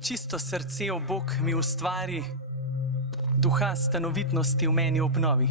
Čisto srce, o Bog, mi ustvari, duha stanovitnosti v meni obnovi.